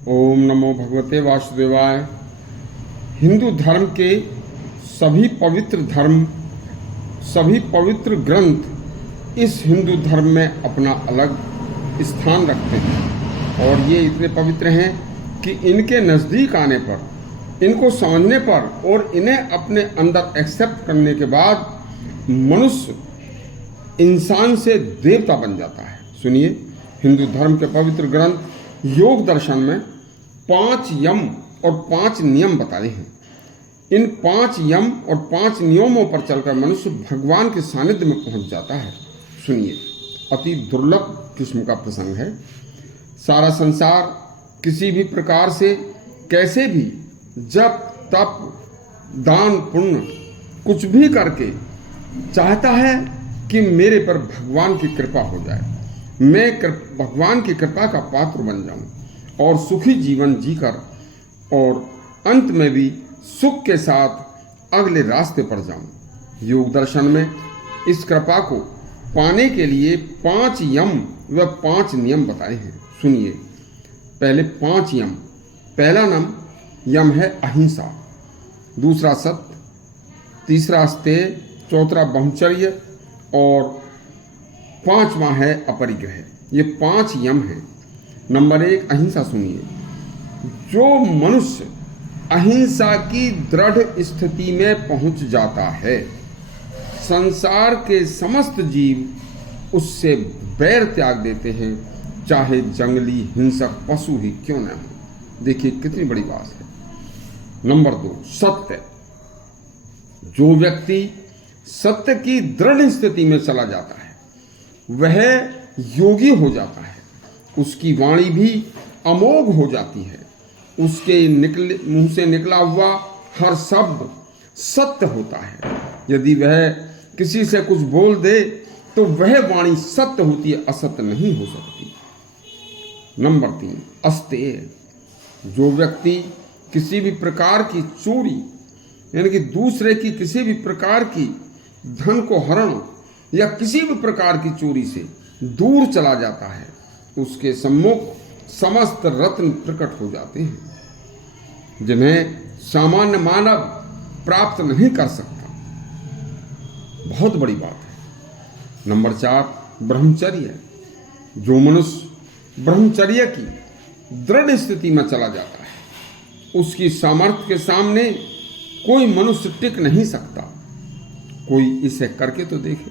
ओम नमो भगवते वासुदेवाय। हिंदू धर्म के सभी पवित्र ग्रंथ इस हिंदू धर्म में अपना अलग स्थान रखते हैं और ये इतने पवित्र हैं कि इनके नज़दीक आने पर, इनको समझने पर और इन्हें अपने अंदर एक्सेप्ट करने के बाद मनुष्य इंसान से देवता बन जाता है। सुनिए, हिंदू धर्म के पवित्र ग्रंथ योग दर्शन में 5 यम और 5 नियम बताए हैं। इन 5 यम और 5 नियमों पर चलकर मनुष्य भगवान के सानिध्य में पहुंच जाता है। सुनिए, अति दुर्लभ किस्म का प्रसंग है। सारा संसार किसी भी प्रकार से, कैसे भी, जप तप दान पुण्य कुछ भी करके चाहता है कि मेरे पर भगवान की कृपा हो जाए, मैं भगवान की कृपा का पात्र बन जाऊं और सुखी जीवन जीकर और अंत में भी सुख के साथ अगले रास्ते पर जाऊं। योग दर्शन में इस कृपा को पाने के लिए 5 यम व 5 नियम बताए हैं। सुनिए, पहले 5 यम। पहला यम है अहिंसा, दूसरा सत्य, तीसरा अस्तेय, चौथा ब्रह्मचर्य और 5वां है अपरिग्रह। ये 5 यम हैं। नंबर 1 अहिंसा। सुनिए, जो मनुष्य अहिंसा की दृढ़ स्थिति में पहुंच जाता है, संसार के समस्त जीव उससे बैर त्याग देते हैं, चाहे जंगली हिंसक पशु ही क्यों न हो। देखिए कितनी बड़ी बात है। नंबर 2 सत्य। जो व्यक्ति सत्य की दृढ़ स्थिति में चला जाता है वह योगी हो जाता है। उसकी वाणी भी अमोघ हो जाती है। उसके मुंह से निकला हुआ हर शब्द सत्य होता है। यदि वह किसी से कुछ बोल दे तो वह वाणी सत्य होती है, असत्य नहीं हो सकती। नंबर 3 अस्तेय। जो व्यक्ति किसी भी प्रकार की चोरी, यानी कि दूसरे की किसी भी प्रकार की धन को हरण या किसी भी प्रकार की चोरी से दूर चला जाता है, उसके सम्मुख समस्त रत्न प्रकट हो जाते हैं, जिन्हें सामान्य मानव प्राप्त नहीं कर सकता। बहुत बड़ी बात है। नंबर 4 ब्रह्मचर्य। जो मनुष्य ब्रह्मचर्य की दृढ़ स्थिति में चला जाता है, उसकी सामर्थ्य के सामने कोई मनुष्य टिक नहीं सकता। कोई इसे करके तो देखे।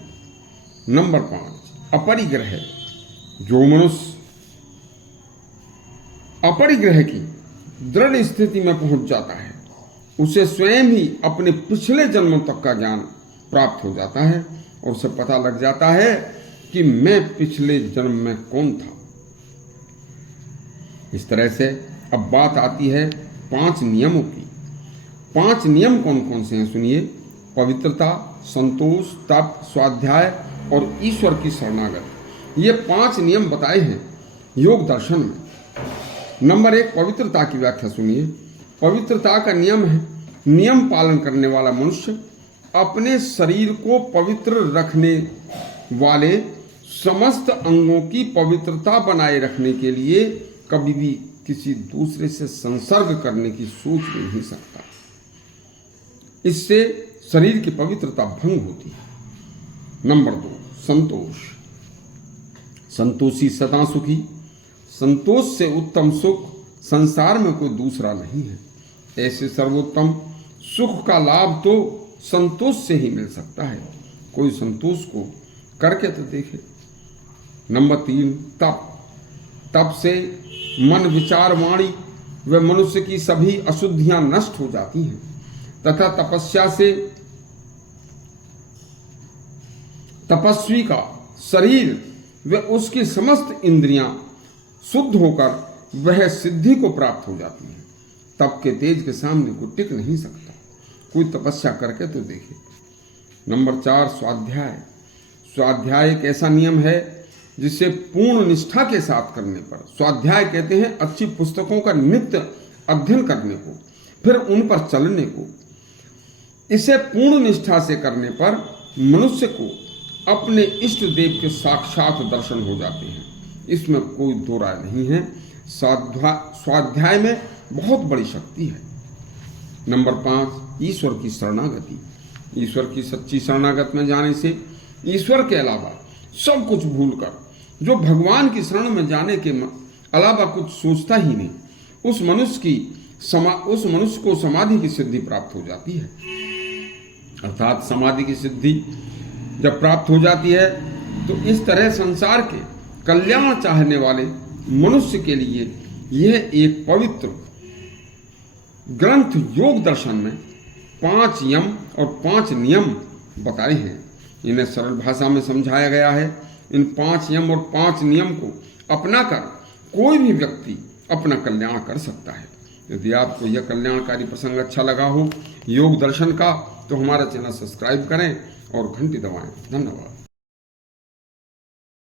नंबर 5 अपरिग्रह। जो मनुष्य अपरिग्रह की दृढ़ स्थिति में पहुंच जाता है, उसे स्वयं ही अपने पिछले जन्मों तक का ज्ञान प्राप्त हो जाता है और उसे पता लग जाता है कि मैं पिछले जन्म में कौन था। इस तरह से अब बात आती है 5 नियमों की। 5 नियम कौन कौन से हैं? सुनिए, पवित्रता, संतोष, तप, स्वाध्याय और ईश्वर की शरणागति। ये 5 नियम बताए हैं योग दर्शन में। नंबर 1 पवित्रता की व्याख्या सुनिए। पवित्रता का नियम है, नियम पालन करने वाला मनुष्य अपने शरीर को पवित्र रखने वाले समस्त अंगों की पवित्रता बनाए रखने के लिए कभी भी किसी दूसरे से संसर्ग करने की सोच भी नहीं सकता। इससे शरीर की पवित्रता भंग होती है। नंबर 2 संतोष। संतोषी सदा सुखी। संतोष से उत्तम सुख संसार में कोई दूसरा नहीं है। ऐसे सर्वोत्तम सुख का लाभ तो संतोष से ही मिल सकता है। कोई संतोष को करके तो देखे। नंबर 3 तप। तप से मन, विचार, वाणी व मनुष्य की सभी अशुद्धियां नष्ट हो जाती हैं तथा तपस्या से तपस्वी का शरीर व उसकी समस्त इंद्रियां शुद्ध होकर वह सिद्धि को प्राप्त हो जाती है। तप के तेज के सामने कोई टिक नहीं सकता। कोई तपस्या करके तो देखे। नंबर 4 स्वाध्याय। स्वाध्याय एक ऐसा नियम है जिसे पूर्ण निष्ठा के साथ करने पर, स्वाध्याय कहते हैं अच्छी पुस्तकों का नित्य अध्ययन करने को, फिर उन पर चलने को। इसे पूर्ण निष्ठा से करने पर मनुष्य को अपने इष्ट देव के साक्षात दर्शन हो जाते हैं। इसमें कोई दो राय नहीं है। स्वाध्याय में बहुत बड़ी शक्ति है। नंबर 5, ईश्वर की शरणागति। ईश्वर की सच्ची शरणागत में जाने से ईश्वर के अलावा सब कुछ भूलकर जो भगवान की शरण में जाने के अलावा कुछ सोचता ही नहीं, उस मनुष्य को समाधि की सिद्धि प्राप्त हो जाती है। अर्थात समाधि की सिद्धि जब प्राप्त हो जाती है तो इस तरह संसार के कल्याण चाहने वाले मनुष्य के लिए यह एक पवित्र ग्रंथ योग दर्शन में 5 यम और 5 नियम बताए हैं। इन्हें सरल भाषा में समझाया गया है। इन 5 यम और 5 नियम को अपनाकर कोई भी व्यक्ति अपना कल्याण कर सकता है। यदि आपको यह कल्याणकारी प्रसंग अच्छा लगा हो योग दर्शन का, तो हमारा चैनल सब्सक्राइब करें और घंटी दबाएं। धन्यवाद।